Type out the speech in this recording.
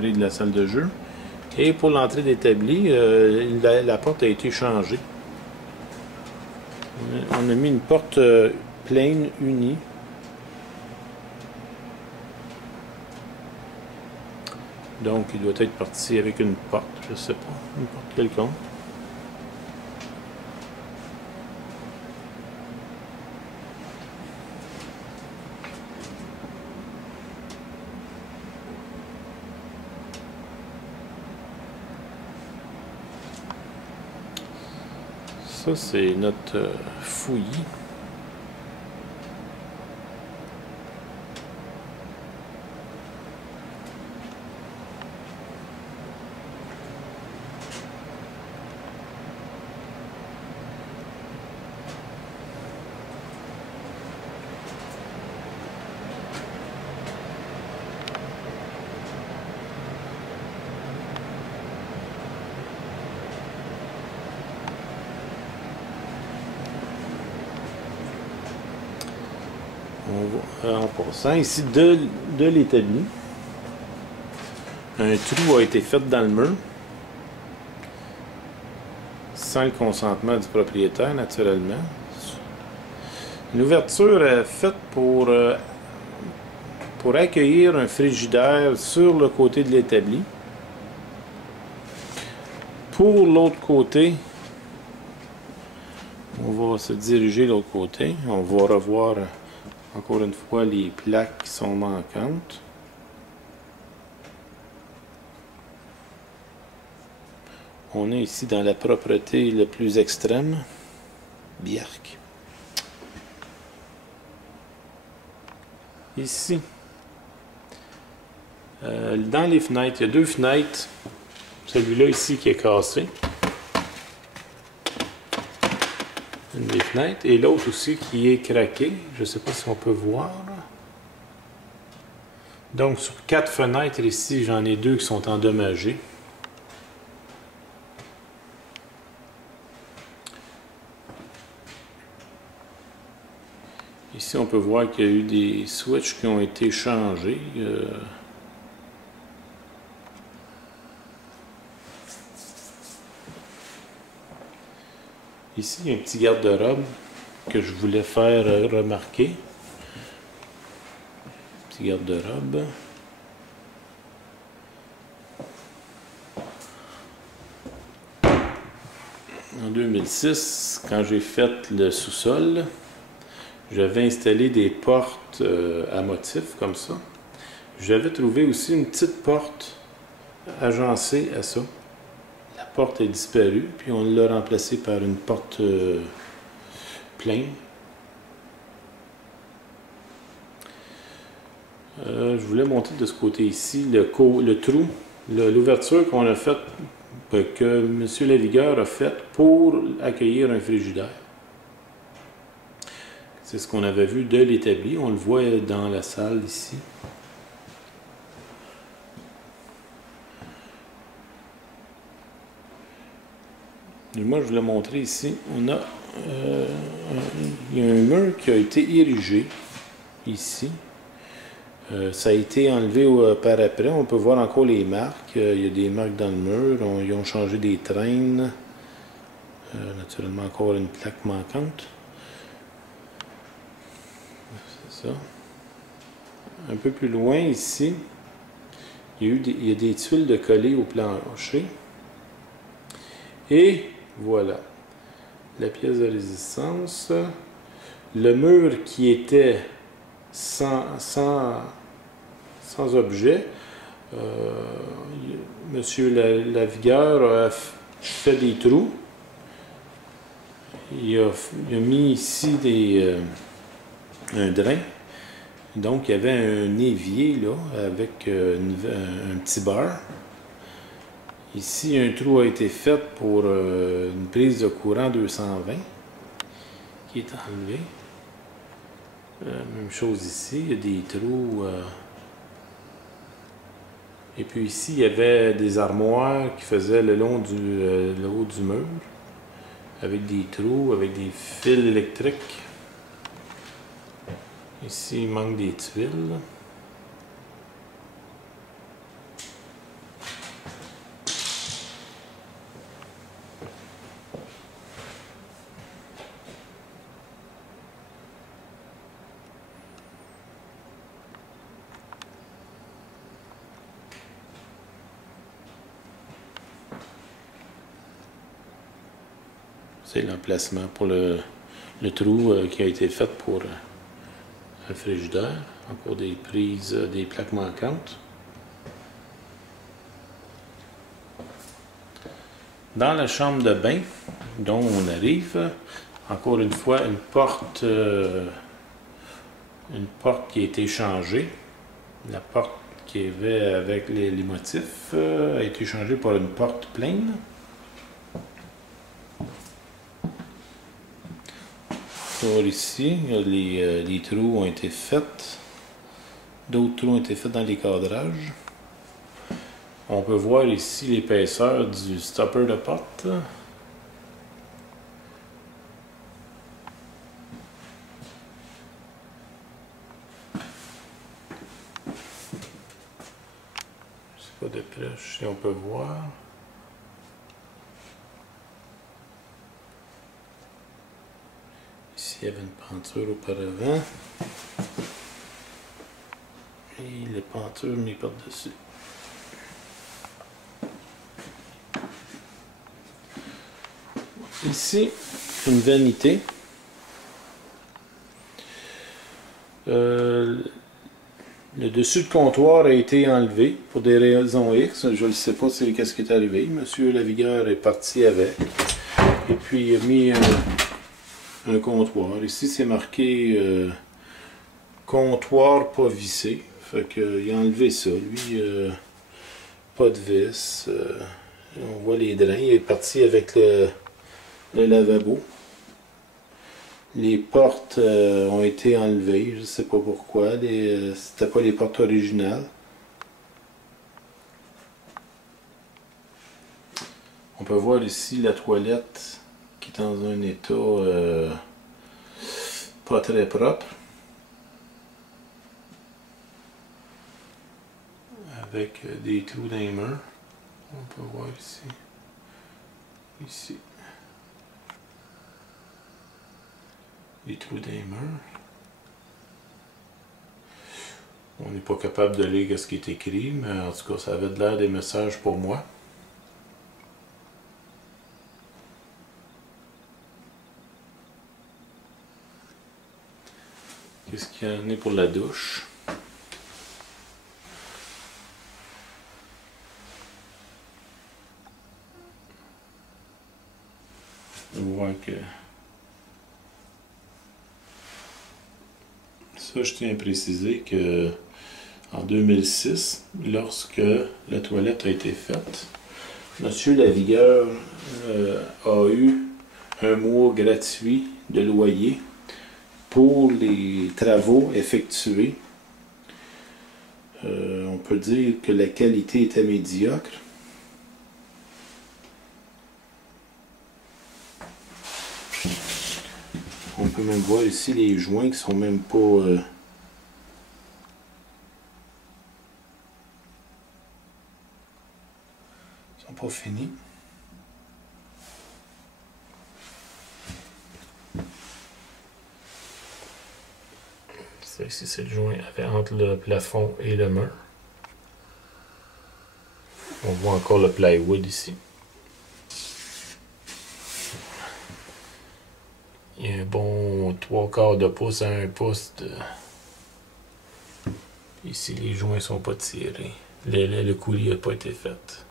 l'entrée de la salle de jeu. Et pour l'entrée d'établi, la porte a été changée. On a mis une porte plaine unie. Donc, il doit être parti avec une porte, je sais pas, une porte quelconque. Ça, c'est notre fouillis. En passant, ici de l'établi, un trou a été fait dans le mur, sans le consentement du propriétaire, naturellement. Une ouverture est faite pour accueillir un frigidaire sur le côté de l'établi. Pour l'autre côté, on va se diriger de l'autre côté. On va revoir encore une fois les plaques qui sont manquantes. On est ici dans la propreté la plus extrême. Biarc. Ici, dans les fenêtres, il y a deux fenêtres. Celui-là ici qui est cassé. Une des fenêtres. Et l'autre aussi qui est craqué. Je ne sais pas si on peut voir. Donc sur 4 fenêtres ici, j'en ai 2 qui sont endommagées. Ici, on peut voir qu'il y a eu des switches qui ont été changés. Ici, il y a un petit garde-robe que je voulais faire remarquer. Petit garde-robe. En 2006, quand j'ai fait le sous-sol, j'avais installé des portes à motifs comme ça. J'avais trouvé aussi une petite porte agencée à ça. La porte est disparue, puis on l'a remplacée par une porte pleine. Je voulais montrer de ce côté ici le trou, l'ouverture qu'on a faite, que M. Lavigueur a faite pour accueillir un frigidaire. C'est ce qu'on avait vu de l'établi. On le voit dans la salle ici. Et moi, je voulais montrer ici. On a, il y a un mur qui a été érigé ici. Ça a été enlevé par après. On peut voir encore les marques. Il y a des marques dans le mur. Ils ont changé des traînes. Naturellement, encore une plaque manquante. C'est ça. Un peu plus loin ici, il y a des tuiles de collées au plancher. Et voilà. La pièce de résistance. Le mur qui était sans objet. Monsieur Lavigueur a fait des trous. Il a mis ici un drain. Donc il y avait un évier là avec un petit bar. Ici, un trou a été fait pour une prise de courant 220 qui est enlevée. Même chose ici, il y a des trous. Et puis ici, il y avait des armoires qui faisaient le long le haut du mur, avec des trous, avec des fils électriques. Ici, il manque des tuiles. C'est l'emplacement pour le trou qui a été fait pour le frigidaire. Encore des prises, des plaques manquantes. Dans la chambre de bain dont on arrive, encore une fois, une porte qui a été changée. La porte qui avait avec les motifs a été changée par une porte pleine. Par ici, les trous ont été faits. D'autres trous ont été faits dans les cadrages. On peut voir ici l'épaisseur du stopper de porte. Je sais pas de près si on peut voir. Ici, il y avait une peinture auparavant. Et les peintures mises par-dessus. Ici, une vanité. Le dessus de comptoir a été enlevé pour des raisons X. Je ne sais pas qu'est-ce qui est arrivé. Monsieur Lavigueur est parti avec. Et puis il a mis un comptoir. Ici, c'est marqué comptoir pas vissé. Fait qu'il a enlevé ça. Lui, pas de vis. On voit les drains. Il est parti avec le lavabo. Les portes ont été enlevées, je ne sais pas pourquoi. C'était pas les portes originales. On peut voir ici la toilette qui est dans un état pas très propre. Avec des trous dans les murs. On peut voir ici. Ici. Les trous dans les murs. On n'est pas capable de lire ce qui est écrit, mais en tout cas, ça avait de l'air des messages pour moi. Qu'est-ce qu'il y en a pour la douche? On voit que ça, je tiens à préciser que en 2006, lorsque la toilette a été faite, Monsieur Lavigueur a eu un mois gratuit de loyer pour les travaux effectués. On peut dire que la qualité était médiocre. On peut même voir ici les joints qui sont même pas finis. Ça ici, c'est le joint entre le plafond et le mur. On voit encore le plywood ici. Il y a un bon 3/4 de pouce à 1 pouce de... Ici, les joints sont pas tirés. Le coulis n'a pas été fait.